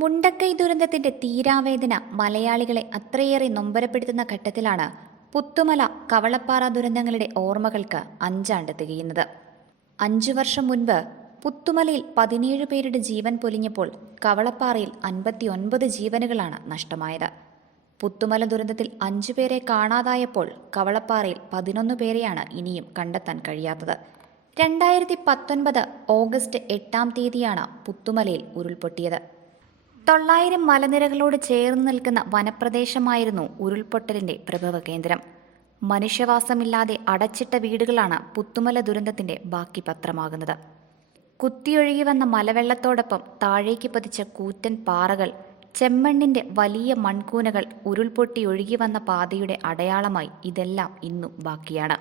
മുണ്ടക്കൈ ദുരന്തത്തിന്റെ തീരാവേദന മലയാളികളെ അത്രയേറെ നൊമ്പരപ്പെടുത്തുന്ന ഘട്ടത്തിലാണ് പുത്തുമല കവളപ്പാറ ദുരന്തങ്ങളുടെ ഓർമ്മകൾക്ക് 5 ആണ്ട് തികയുന്നത്. 5 വർഷം മുൻപ് പുത്തുമലയിൽ 17 പേരുടെ ജീവൻ പൊലിഞ്ഞപ്പോൾ കവളപ്പാറയിൽ 59 ജീവനുകളാണ് നഷ്ടമായത്. പുത്തുമല ദുരന്തത്തിൽ 5 പേരെ കാണാതായപ്പോൾ കവളപ്പാറയിൽ 11 പേരെയാണ് ഇനിയും കണ്ടെത്താൻ കഴിയാത്തത്. 2019 ഓഗസ്റ്റ് 8-ാം തീയതിയാണ് പുത്തുമലയിൽ ഉരുൾപൊട്ടിയത്. 900 മലനിരകളോട് ചേർന്ന് നിൽക്കുന്ന വനപ്രദേശമായിരുന്നു ഉരുൾപൊട്ടലിന്റെ പ്രഭവ കേന്ദ്രം. മനുഷ്യവാസമില്ലാതെ അടച്ചിട്ട വീടുകളാണ് പുത്തുമല ദുരന്തത്തിന്റെ ബാക്കി പത്രമാകുന്നത്. കുത്തിയൊഴുകി വന്ന മലവെള്ളത്തോടൊപ്പം താഴേക്ക് പതിച്ച കൂറ്റൻ പാറകൾ, ചെമ്മണ്ണിന്റെ വലിയ മൺകൂനകൾ, ഉരുൾപൊട്ടി ഒഴുകി വന്ന പാതയുടെ അടയാളമായി ഇതെല്ലാം ഇന്നും ബാക്കിയാണ്.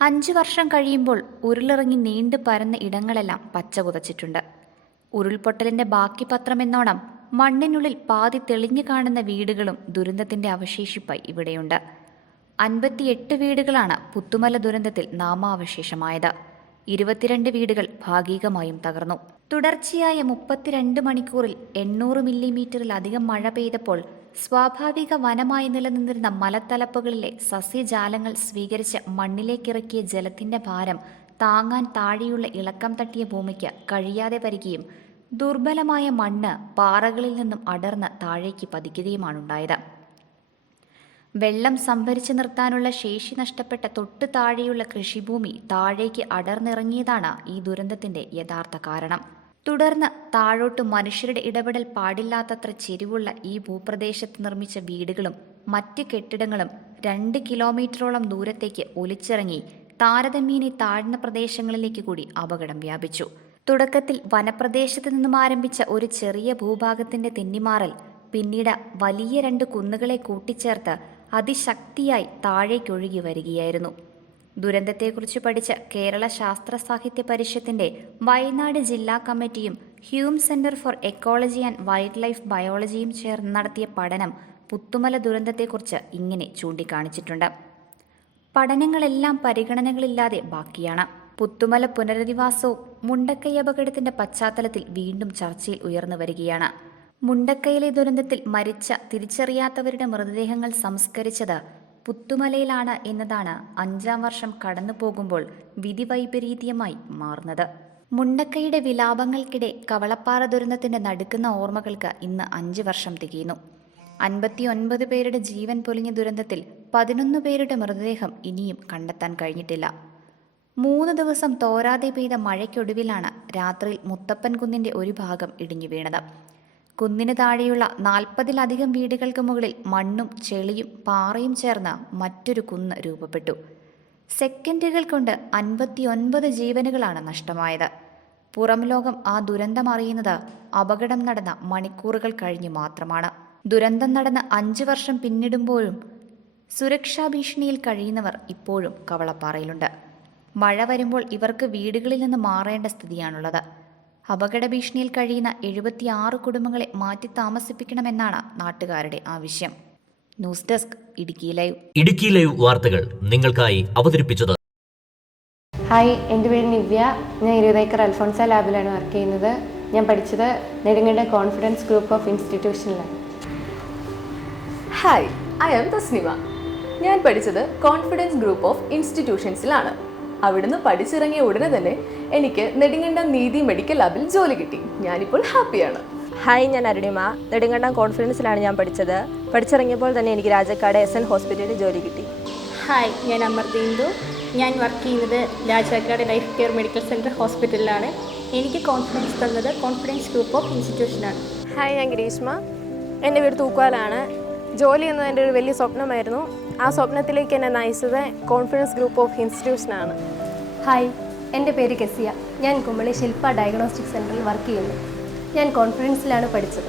5 വർഷം കഴിയുമ്പോൾ ഉരുളിറങ്ങി നീണ്ടു പരന്ന ഇടങ്ങളെല്ലാം പച്ച പുതച്ചിട്ടുണ്ട്. ഉരുൾപൊട്ടലിന്റെ ബാക്കി പത്രമെന്നോണം മണ്ണിനുള്ളിൽ പാതി തെളിഞ്ഞു കാണുന്ന വീടുകളും ദുരന്തത്തിന്റെ അവശേഷിപ്പായി ഇവിടെയുണ്ട്. 58 വീടുകളാണ് പുത്തുമല ദുരന്തത്തിൽ നാമാവശേഷമായത്. 22 വീടുകൾ ഭാഗികമായും തകർന്നു. തുടർച്ചയായ 32 മണിക്കൂറിൽ 800 മില്ലിമീറ്ററിലധികം മഴ പെയ്തപ്പോൾ സ്വാഭാവിക വനമായി നിലനിന്നിരുന്ന മലത്തലപ്പുകളിലെ സസ്യജാലങ്ങൾ സ്വീകരിച്ച് മണ്ണിലേക്കിറക്കിയ ജലത്തിന്റെ ഭാരം താങ്ങാൻ താഴെയുള്ള ഇളക്കം തട്ടിയ ഭൂമിക്ക് കഴിയാതെ വരികയും ദുർബലമായ മണ്ണ് പാറകളിൽ നിന്നും അടർന്ന് താഴേക്ക് പതിക്കുകയുമാണുണ്ടായത്. വെള്ളം സംഭരിച്ചു നിർത്താനുള്ള ശേഷി നഷ്ടപ്പെട്ട തൊട്ടു താഴെയുള്ള കൃഷിഭൂമി താഴേക്ക് അടർന്നിറങ്ങിയതാണ് ഈ ദുരന്തത്തിന്റെ യഥാർത്ഥ കാരണം. തുടർന്ന് താഴോട്ട് മനുഷ്യരുടെ ഇടപെടൽ പാടില്ലാത്തത്ര ചെരിവുള്ള ഈ ഭൂപ്രദേശത്ത് നിർമ്മിച്ച വീടുകളും മറ്റ് കെട്ടിടങ്ങളും 2 കിലോമീറ്ററോളം ദൂരത്തേക്ക് ഒലിച്ചിറങ്ങി താരതമ്യേന താഴ്ന്ന പ്രദേശങ്ങളിലേക്ക് കൂടി അപകടം വ്യാപിച്ചു. തുടക്കത്തിൽ വനപ്രദേശത്ത് നിന്നും ആരംഭിച്ച ഒരു ചെറിയ ഭൂഭാഗത്തിന്റെ തെന്നിമാറൽ പിന്നീട് വലിയ 2 കുന്നുകളെ കൂട്ടിച്ചേർത്ത് അതിശക്തിയായി താഴേക്കൊഴുകി വരികയായിരുന്നു. ദുരന്തത്തെക്കുറിച്ച് പഠിച്ച കേരള ശാസ്ത്ര സാഹിത്യ പരിഷത്തിന്റെ വയനാട് ജില്ലാ കമ്മിറ്റിയും Hume centre for ecology and wildlife ബയോളജിയും ചേർന്ന് നടത്തിയ പഠനം പുത്തുമല ദുരന്തത്തെക്കുറിച്ച് ഇങ്ങനെ ചൂണ്ടിക്കാണിച്ചിട്ടുണ്ട്. പഠനങ്ങളെല്ലാം പരിഗണനകളില്ലാതെ ബാക്കിയാണ്. പുത്തുമല പുനരധിവാസവും മുണ്ടക്കൈ അപകടത്തിന്റെ പശ്ചാത്തലത്തിൽ വീണ്ടും ചർച്ചയിൽ ഉയർന്നു വരികയാണ്. മുണ്ടക്കൈയിലെ ദുരന്തത്തിൽ മരിച്ച തിരിച്ചറിയാത്തവരുടെ മൃതദേഹങ്ങൾ സംസ്കരിച്ചത് പുത്തുമലയിലാണ് എന്നതാണ് 5-ാം വർഷം കടന്നു പോകുമ്പോൾ വിധിവൈപരീത്യമായി മാറുന്നത്. മുണ്ടക്കൈയുടെ വിലാപങ്ങൾക്കിടെ കവളപ്പാറ ദുരന്തത്തിന്റെ നടുക്കുന്ന ഓർമ്മകൾക്ക് ഇന്ന് 5 വർഷം തികയുന്നു. 59 പേരുടെ ജീവൻ പൊലിഞ്ഞ ദുരന്തത്തിൽ 11 പേരുടെ മൃതദേഹം ഇനിയും കണ്ടെത്താൻ കഴിഞ്ഞിട്ടില്ല. 3 ദിവസം തോരാതെ പെയ്ത മഴയ്ക്കൊടുവിലാണ് രാത്രിയിൽ മുത്തപ്പൻ കുന്നിന്റെ ഒരു ഭാഗം ഇടിഞ്ഞു വീണത്. കുന്നിന് താഴെയുള്ള 40-ലധികം വീടുകൾക്ക് മുകളിൽ മണ്ണും ചെളിയും പാറയും ചേർന്ന് മറ്റൊരു കുന്ന് രൂപപ്പെട്ടു. സെക്കൻഡുകൾ കൊണ്ട് 59 ജീവനുകളാണ് നഷ്ടമായത്. പുറം ലോകം ആ ദുരന്തം അറിയുന്നത് അപകടം നടന്ന മണിക്കൂറുകൾ കഴിഞ്ഞ് മാത്രമാണ്. ദുരന്തം നടന്ന് 5 വർഷം പിന്നിടുമ്പോഴും സുരക്ഷാ ഭീഷണിയിൽ കഴിയുന്നവർ ഇപ്പോഴും കവളപ്പാറയിലുണ്ട്. മഴ വരുമ്പോൾ ഇവർക്ക് വീടുകളിൽ നിന്ന് മാറേണ്ട സ്ഥിതിയാണുള്ളത്. അപകട ഭീഷണിയിൽ കഴിയുന്ന 76 കുടുംബങ്ങളെ മാറ്റി താമസിപ്പിക്കണമെന്നാണ് നാട്ടുകാരുടെ ആവശ്യം. ന്യൂസ് ഡെസ്ക് ഇടുക്കി ലൈവ് വാർത്തകൾ നിങ്ങൾക്കായി അവതരിപ്പിച്ചത്. ഹായ്, എൻ്റെ പേര് നിവ്യ. ഞാൻ 20 ഏക്കർ അൽഫോൺസ ലാബിലാണ് വർക്ക് ചെയ്യുന്നത്. ഞാൻ പഠിച്ചത് നെടുങ്കണ്ടം കോൺഫിഡൻസ് ഗ്രൂപ്പ് ഓഫ് ഇൻസ്റ്റിറ്റ്യൂഷനിലാണ്. Hi, I am Thasnima. ഞാൻ പഠിച്ചത് കോൺഫിഡൻസ് ഗ്രൂപ്പ് ഓഫ് ഇൻസ്റ്റിറ്റ്യൂഷൻസിലാണ്. അവിടുന്ന് പഠിച്ചിറങ്ങിയ ഉടനെ തന്നെ എനിക്ക് നെടുങ്കണ്ടം നീതി മെഡിക്കൽ ലാബിൽ ജോലി കിട്ടി. ഞാനിപ്പോൾ ഹാപ്പിയാണ്. ഹായ്, ഞാൻ അരുണിമ. നെടുങ്കണ്ടം കോൺഫിഡൻസിലാണ് ഞാൻ പഠിച്ചത്. പഠിച്ചിറങ്ങിയപ്പോൾ തന്നെ എനിക്ക് രാജക്കാട് SN ഹോസ്പിറ്റലിൽ ജോലി കിട്ടി. ഹായ്, ഞാൻ അമർദീന്ദു. ഞാൻ വർക്ക് ചെയ്യുന്നത് Rajakkad life care medical centre ഹോസ്പിറ്റലിലാണ്. എനിക്ക് കോൺഫിഡൻസ് തന്നത് കോൺഫിഡൻസ് ഗ്രൂപ്പ് ഓഫ് ഇൻസ്റ്റിറ്റ്യൂഷനാണ്. ഹായ്, ഞാൻ ഗ്രീഷ്മ. എൻ്റെ വീട് തൂക്കുവാലാണ്. ജോലി എന്നത് എൻ്റെ ഒരു വലിയ സ്വപ്നമായിരുന്നു. ആ സ്വപ്നത്തിലേക്ക് എന്നെ നയിച്ചത് കോൺഫിഡൻസ് ഗ്രൂപ്പ് ഓഫ് ഇൻസ്റ്റിറ്റ്യൂഷനാണ്. ഹായ്, എൻ്റെ പേര് കെസിയ. ഞാൻ കുമളി ശില്പ ഡയഗ്നോസ്റ്റിക് സെൻറ്ററിൽ വർക്ക് ചെയ്യുന്നു. ഞാൻ കോൺഫിഡൻസിലാണ് പഠിച്ചത്.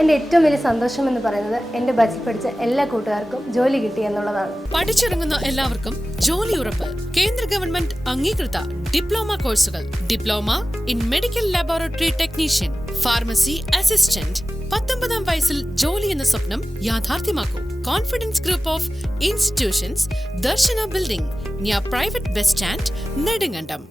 എൻ്റെ ഏറ്റവും വലിയ സന്തോഷം എന്ന് പറയുന്നത് എൻ്റെ ബാച്ചിൽ പഠിച്ച എല്ലാ കൂട്ടുകാർക്കും ജോലി കിട്ടി എന്നുള്ളതാണ്. പഠിച്ചിറങ്ങുന്ന എല്ലാവർക്കും ജോലി ഉറപ്പ്. കേന്ദ്ര ഗവൺമെന്റ് അംഗീകൃത ഡിപ്ലോമ കോഴ്സുകൾ. Diploma in medical laboratory technician, pharmacy assistant. 19-ാം വയസ്സിൽ ജോലി എന്ന സ്വപ്നം യാഥാർത്ഥ്യമാക്കൂ. Confidence group of institutions, Darshana building, near private bus stand, Nedumkandam.